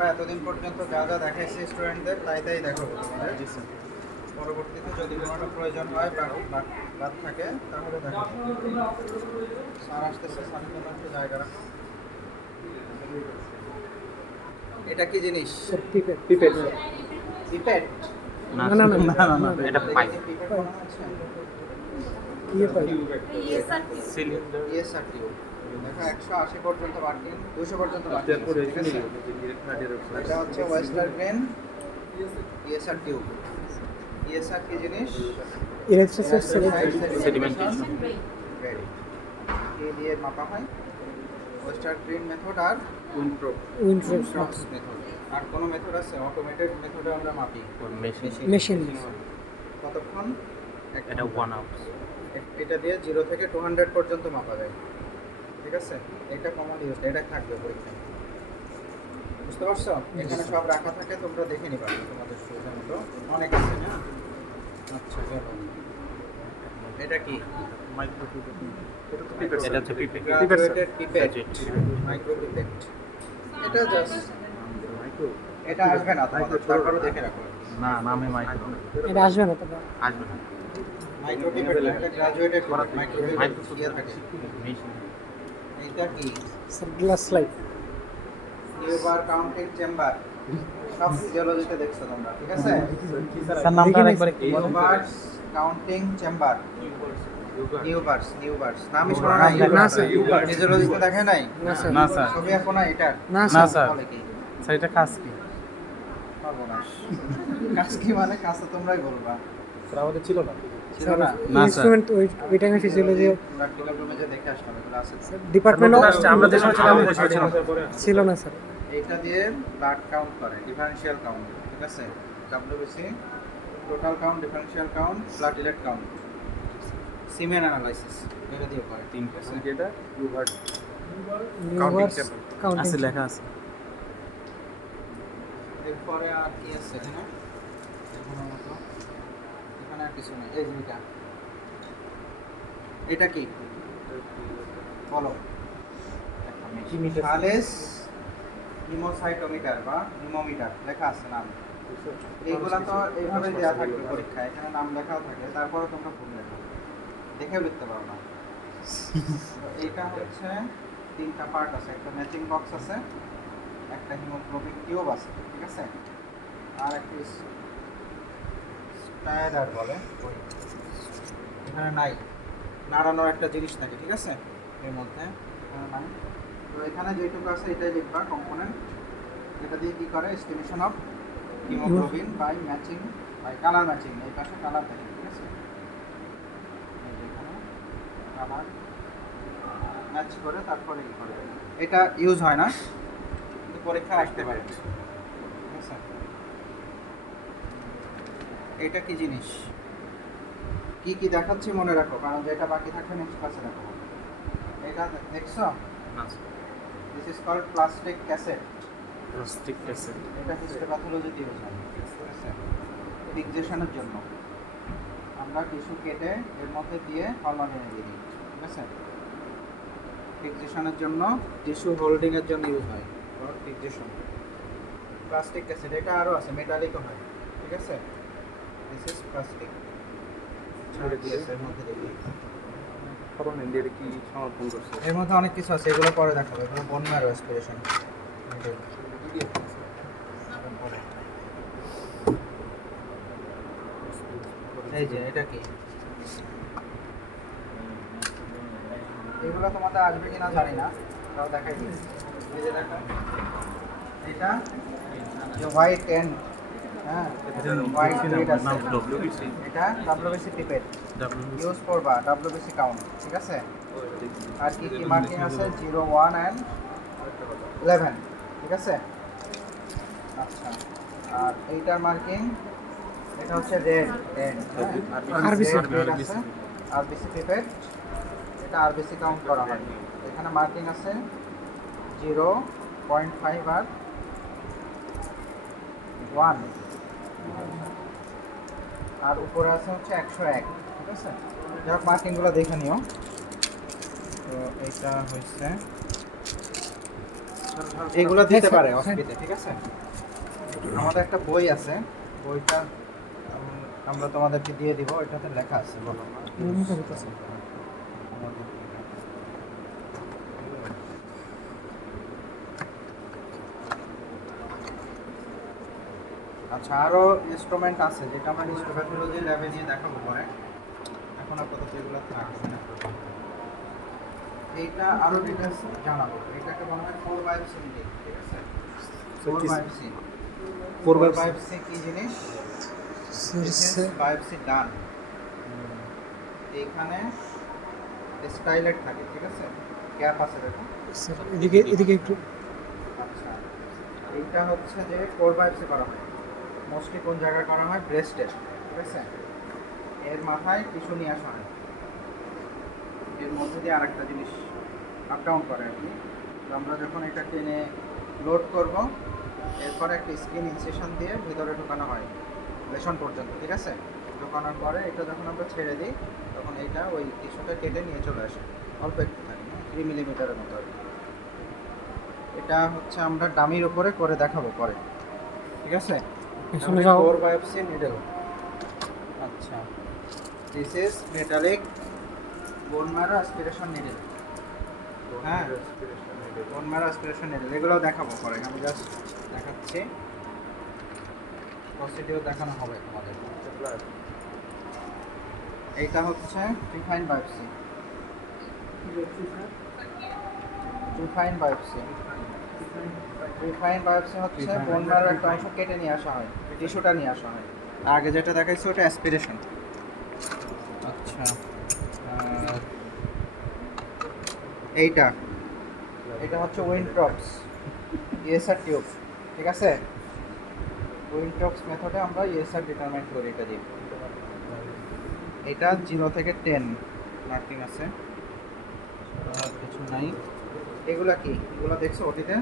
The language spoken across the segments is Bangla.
আমরা এতদিন পর্যন্ত যা যা দেখাইছি স্টুডেন্টদের তাই তাই দেখাবো তোমাদের। জি স্যার। পরবর্তীতে যদি কোনো প্রয়োজন হয় বা বাদ থাকে তাহলে দেখাবো। স্যার আসতেছে, স্যারের জন্য একটু জায়গা রাখো। এটা কি জিনিস? Pipette pipette? না না না এটা পাইপ পিপেট মনে হচ্ছে? ইয়ে পাইপ সিলিন্ডার ইএসআর টিউব। দেখো 180 পর্যন্ত মার্কিং, 200 পর্যন্ত মার্কিং, ঠিক আছে? এটা হচ্ছে oyster grain ESR tube. ESR কি জিনিস? Electricity sedimentation Very. কি দিয়ে মাপা হয়? ওয়েস্টার গ্রেন মেথড আর উইন্ড্রোপ ফ্রক্স মেথড। আর কোনো মেথড আছে অটোমেটেড মেথডে আমরা মাপি মেশিন কতক্ষণ? এটা 1 আওয়ার এটা দিয়ে 0 থেকে 200 পর্যন্ত মাপা যায়, ঠিক আছে? এটা কমন ইউজ, এটা থাকবে পরীক্ষায়, বুঝতে পারছো? এখানে সব রাখা থাকে, তোমরা দেখে নিবা তোমাদের সুবিধা মতো। অনেক আছে না? আচ্ছা চলো, এটা কি? এটা হচ্ছে pipette graduated pipette, micro pipette. এটা জাস্ট এটা আসবে না তোমাদের, তারপরে দেখে রাখো। না নামে মাইক্রো এটা আসবে না তো আসবে না মাইক্রো পিপেট এটা গ্রাজুয়েটেড মাইক্রো পিপেট দিয়ে থাকে। মেশিন এটা কি? Sir glass light Neubauer counting chamber. সব ফিজিওলজিতে দেখছো তোমরা, ঠিক আছে? স্যার নামটা আরেকবার কি বলেন? নিউবার্স কাউন্টিং চেম্বার। নিউবার্স নামই শোনা নাই? না, স্যার। ফিজিওলজিতে দেখে নাই? না স্যার না স্যার ছবি এখন না এটা? না না স্যার স্যার বলে কি? স্যার এটা কাজ কি সর্বনাশ। কাজ কি মানে? কাজ তো তোমরাই বলবা। স্যার আমাদের ছিল না ছিল স্যার না? না, স্যার। ইনস্ট্রুমেন্ট ওই টাইমে ফিজিওলজি প্র্যাকটিক্যাল রুমে যে দেখে আসলাম, এগুলো আছে তো? ডিপার্টমেন্ট আমরা যে সময় ছিলাম ওই সময় ছিল না। ছিল না স্যার এইটা দিয়ে ব্লাড কাউন্ট করে, ডিফারেনশিয়াল কাউন্ট, ঠিক আছে? WBC total count, differential count, platelet count, semen analysis, এটা দিয়ে করে। তিনটা আছে এটা নিউবার্স কাউন্টিং আছে লেখা আছে এরপরে আর কি আছে এখানে? এখনো মতো এখানে আর কিছু নেই। এই যে এটা কি বলো? থালেস হিমোসাইটোমিটার বা হিমোমিটার লেখা আছে নাম। এইগুলা তো এইভাবে দেওয়া থাকবে পরীক্ষায়, এখানে নাম লেখাও থাকে, তারপরে তোমরা ভুল লেখো, দেখেও লিখতে পারো না। তো এইটা হচ্ছে 3টা পার্ট আছে, একটা ম্যাচিং বক্স আছে, একটা হিমোগ্লোবিন টিউব আছে, ঠিক আছে? আর একটা স্টায়ার বলে, ওই এখানে নাই, নাড়ানোর একটা জিনিস থাকে, ঠিক আছে? এর মধ্যে এখানে নাই। তো এখানে যেটুকু আছে এটাই লিখবা কম্পোনেন্ট। এটা দিয়ে কি করে? Estimation of haemoglobin by matching, by colour matching. এই পাশে কালার থাকে, ঠিক আছে? এই যে এখানে কালার ম্যাচ করে তারপরে কি করে। এটা ইউজ হয় না কিন্তু পরীক্ষা আসতে পারে, ঠিক আছে? এটা কি জিনিস? কি কি দেখাচ্ছি মনে রাখো, কারণ যেটা বাকি থাকবে নেক্সট ক্লাসে দেখাবো। এটা দেখছো? না this is called plastic cassette. Plastic cassette এটা হিস্টোপ্যাথোলজিতে ইউজ হয়, ঠিক আছে? ফিক্সেশনের জন্য আমরা টিস্যু কেটে এর মধ্যে দিয়ে ফরমালিন দিয়ে দিই, ঠিক আছে? ফিক্সেশনের জন্য, টিস্যু হোল্ডিং এর জন্য ইউজ হয় ফর ফিক্সেশন। প্লাস্টিক ক্যাসেট এটা আরো আছে, মেটালিকও হয়, ঠিক আছে? This is plastic. ছেড়ে দিয়েছে এর মধ্যে দেখি। কি সমর্পণ করছে এর মধ্যে অনেক কিছু আছে, এগুলো পরে দেখাবো। এগুলো বোন ম্যারো অ্যাসপিরেশন। এই যে এটা কি? এগুলো তোমাদের আসবে কিনা জানি না, তাও দেখাই দিই। এই যে দেখো, এটা যে হোয়াইট এন্ড, হ্যাঁ হোয়াইট প্লেট আছে, ডব্লিউবিসি এটা ডব্লিউবিসি পিপেট ইউজ করবা, ডব্লিউবিসি কাউন্ট, ঠিক আছে? আর কি কি মার্কিং আছে? 0, 1 and 11, ঠিক আছে? আচ্ছা, আর এইটার মার্কিং এটা হচ্ছে রেড, RBC আছে, আরবিসি পিপেট, এটা আরবিসি কাউন্ট করা হয়। এখানে মার্কিং আছে 0.5 আর 1, আর উপরে আছে হচ্ছে 101, ঠিক আছে? যাই হোক মার্কিংগুলো দেখে নিও। তো এইটা হচ্ছে এগুলো দিতে হ্যাঁ, পারে হ্যাঁ। অসুবিধা, ঠিক আছে। আমাদের একটা বই আছে, বইটা আমরা তোমাদেরকে দিয়ে দিব, এটাতে লেখা আছে, বলো না মুখে হইতেছে। আচ্ছা, আরো ইনস্ট্রুমেন্ট আছে যেটা আমরা হিস্টোপ্যাথোলজি ল্যাবে নিয়ে দেখাবো পরে, এখন আপাতত এগুলো থাকবে না। এইটা আরো ডিটেইলস জানাবো, এটাকে বলা হয় 4 বায়োপসি নিডল, ঠিক আছে। 4 বায়োপসি, 4 বায়োপসি কি জিনিস? বায়োপসি ডান, এইখানে স্টাইলেট থাকে, ঠিক আছে, গ্যাপ আছে দেখো। স্যার এদিকে এদিকে একটু আচ্ছা, এইটা হচ্ছে যে 4 বায়োপসি করা হয়, মোস্টলি কোন জায়গায় করা হয়? ব্রেস্টে, ঠিক আছে। এর মাথায় টিস্যু নিয়ে আসা হয়, এর মধ্যে দিয়ে আরেকটা জিনিস আপ ডাউন করে আর কি। তো আমরা যখন এটা টেনে লোড করব, এরপরে একটা স্কিন ইনসেশন দিয়ে ভিতরে ঢোকানো হয় লেশন পর্যন্ত, ঠিক আছে। ঢোকানোর পরে এটা যখন আমরা ছেড়ে দিই, তখন এইটা ওই টিস্যুটা কেটে নিয়ে চলে আসে, অল্প একটু থাকে, 3 মিলিমিটারের মতো আর কি। এটা হচ্ছে আমরা ডামির উপরে করে দেখাবো পরে, ঠিক আছে। এখানে যাও। 4 বায়োপসি নিডল। আচ্ছা, this is metallic bone marrow aspiration needle. হ্যাঁ, বোন ম্যারো অ্যাসপিরেশন নিডল, এগুলো দেখাবো পরে, আমি জাস্ট দেখাচ্ছি, প্রসিডিওর দেখানো হবে তোমাদের। এইটা হচ্ছে ট্রিফাইন বায়োপসি, ট্রিফাইন বায়োপসি। ট্রিফাইন বায়োপসি হচ্ছে বোন ম্যারো একটা অংশ কেটে নিয়ে আসা হয়, টিস্যুটা নিয়ে আসা হয়। আর আগে যেটা দেখাইছে ওটা অ্যাসপিরেশন। আচ্ছা, আর এইটা, এটা হচ্ছে উইনট্রপস ইএসআর টিউব, ঠিক আছে। উইনট্রপস মেথডে আমরা ইএসআর ডিটারমাইন করি এটা দিয়ে। এটা 0 থেকে 10 মার্কিং আছে, আর কিছু নাই। এগুলা কি? এগুলো দেখছো ওটিতে,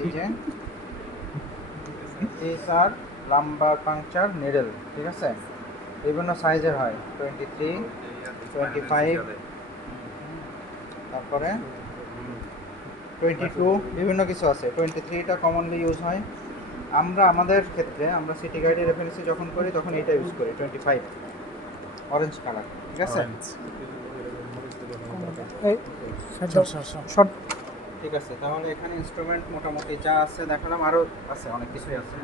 এই যে ইএসআর লাম্বার পাংচার নিডল, ঠিক আছে। বিভিন্ন সাইজের হয়, 23, 25, তারপরে 22, বিভিন্ন কিছু আছে। 23টা কমনলি ইউজ হয়। আমরা আমাদের ক্ষেত্রে আমরা সিটি গাইডের রেফারেন্সে যখন করি তখন এটা ইউজ করি, 25 অরেঞ্জ কালার, ঠিক আছে। এই শর্ট ঠিক আছে, তাহলে এখানে ইনস্ট্রুমেন্ট মোটামুটি যা আছে দেখালাম, আরও আছে, অনেক কিছুই আছে।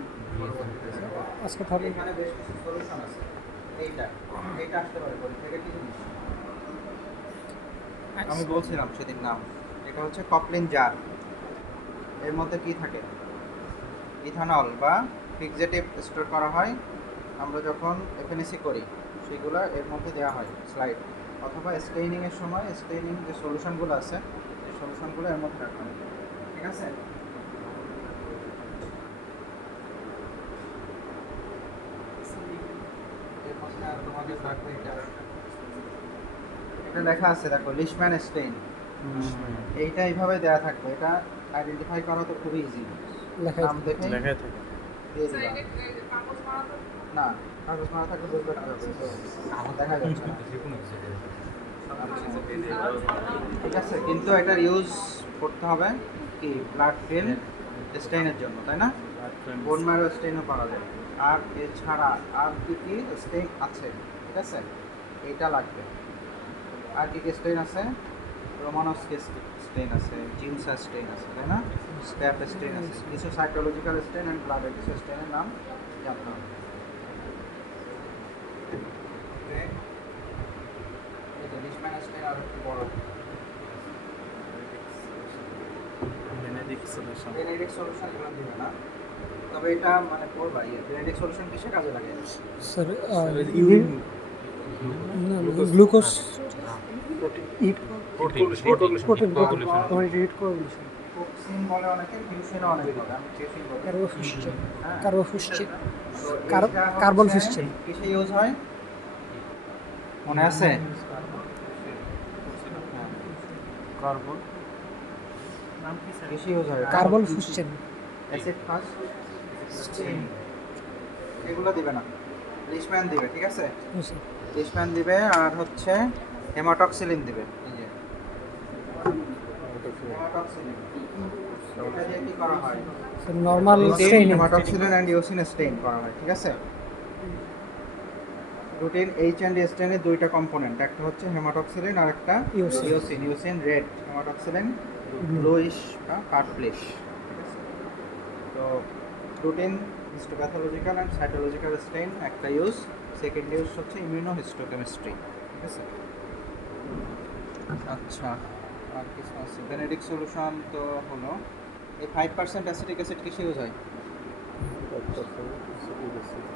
আজকে তাহলে এখানে বেশ কিছু সলিউশন আছে। এইটা এইটা আসতে পারে বলি থেকে কি জিনিস আমি বলছিলাম সেদিন নাম, এটা হচ্ছে কপলিন জার। এর মধ্যে কি থাকে? ইথানল বা ফিক্সেটিভ স্টোর করা হয়, আমরা যখন এফএনএসি করি সেগুলো এর মধ্যে দেওয়া হয় স্লাইড, অথবা স্টেইনিংয়ের সময় স্টেইনিং যে সলিউশনগুলো আছে এই সলিউশনগুলো এর মধ্যে রাখা হয়, ঠিক আছে। এর মধ্যে আর তোমাদের রাখবে এটা লেখা আছে, দেখো লিশম্যান স্টেইন, এইটা এইভাবে দেওয়া থাকবে। এটা আইডেন্টিফাই করা তো খুবই ইজি, লেখা নাম দেখে লেখাই থাকে। দিয়ে দিলাম। না, কাগজ মারা থাকলে বুঝবে না, তো আমার দেখা যাচ্ছে না। ঠিক আছে, কিন্তু এটার ইউজ করতে হবে কি ব্লাড ফিল্ম স্টেইনের জন্য, তাই না? বোন ম্যারো স্টেইনও পাওয়া যায়। আর এছাড়া আর কি কি স্টেইন আছে, ঠিক আছে, এইটা লাগবে। আর কি কি স্টেইন আছে? রোমানস্কি স্টেইন আছে, জিমসা স্টেইন আছে, তাই না? স্ট্যাপ স্টেইন আছে, কিছু সাইটোলজিক্যাল স্টেইন অ্যান্ড ব্লাডের কিছু স্টেইনের নাম জানতে হবে। এই তো লিশম্যান স্টেইন আর একটু বড় বেনেডিক্ট সলিউশন। জেনেটিক সলিউশন এগুলো দিবে না, তবে এটা মানে পড়বা, জেনেটিক সলিউশন কিসে কাজে লাগে? স্যার গ্লুকোজ প্রোটিন তোমার হিট করে বলছি টক্সিন বলে অনেকে, ফিউশনও অনেকে বলে, আমি ফিউশন বলি। কার্বোফিস্টিন হ্যাঁ। কার্বোফিস্টিন তো এইটা হচ্ছে কার্বন ফিস্টিন কিসে ইউজ হয় মনে আছে? কার্বন কিসে ইউজ হয়? কার্বন ফিস্টিন অ্যাসিড ফাস্ট স্টেইন, এগুলো দিবে না, লিশম্যান দিবে, ঠিক আছে। লিশম্যান দিবে, আর হচ্ছে হেমাটক্সিলিন দিবে, এই যে হেমাটক্সিলিন এটা দিয়ে কি করা হয় sir normal routine staining haematoxylin and eosin stain করা হয় ঠিক আছে রুটিন এইচ অ্যান্ড স্টেইনের দুইটা কম্পোনেন্ট একটা হচ্ছে হেমাটক্সিলিন আর একটা eosin. Eosin red haematoxylin bluish বা পার্পলিশ তো routine histopathological and cytological stain একটা ইউজ সেকেন্ড ইউজ হচ্ছে ইমিউনোহিস্টোকেমিস্ট্রি ঠিক আছে আচ্ছা আর কিছু আছে বেনেডিক সলিউশন তো হলো এই 5% অ্যাসিটিক অ্যাসিড কিসে ইউজ হয়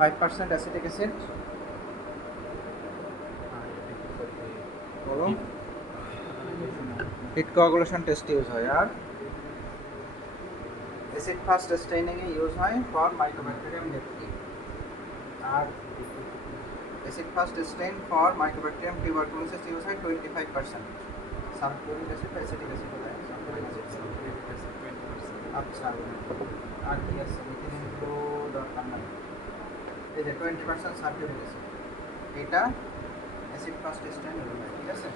5% অ্যাসিটিক অ্যাসিড বলো হিট কোয়াগুলেশন টেস্ট ইউজ হয় আর অ্যাসিড ফাস্ট স্টেইনিং এ ইউজ হয় ফর মাইক্রোব্যাকটেরিয়াম লেপ্টি আর acid fast stain for mycobacterium tuberculosis use হয় 25% সালফিউরিক অ্যাসিড বা অ্যাসিটিক অ্যাসিড হয় সালফিউরিক অ্যাসিড আচ্ছা আর কি আছে মিথিলিন তো দরকার নাই এই যে 20% সালফিউরিক অ্যাসিড এটা অ্যাসিড ফাস্ট স্টেইন ইউজ হয় ঠিক আছে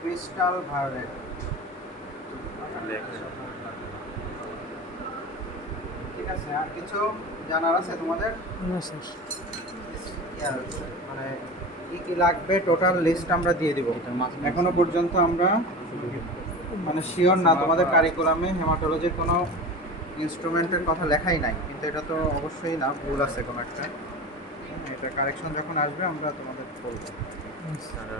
ক্রিস্টাল ভায়োলেট ঠিক আছে আর কিছু জানার আছে তোমাদের না স্যার মানে কি কি লাগবে টোটাল লিস্ট আমরা দিয়ে দিব এখনো পর্যন্ত আমরা মানে শিওর না তোমাদের কারিকুলামে হেমাটোলজির কোনো ইনস্ট্রুমেন্টের কথা লেখাই নাই কিন্তু এটা তো অবশ্যই না ভুল আছে কোনো একটা এটা কারেকশন যখন আসবে আমরা তোমাদের বলবো স্যার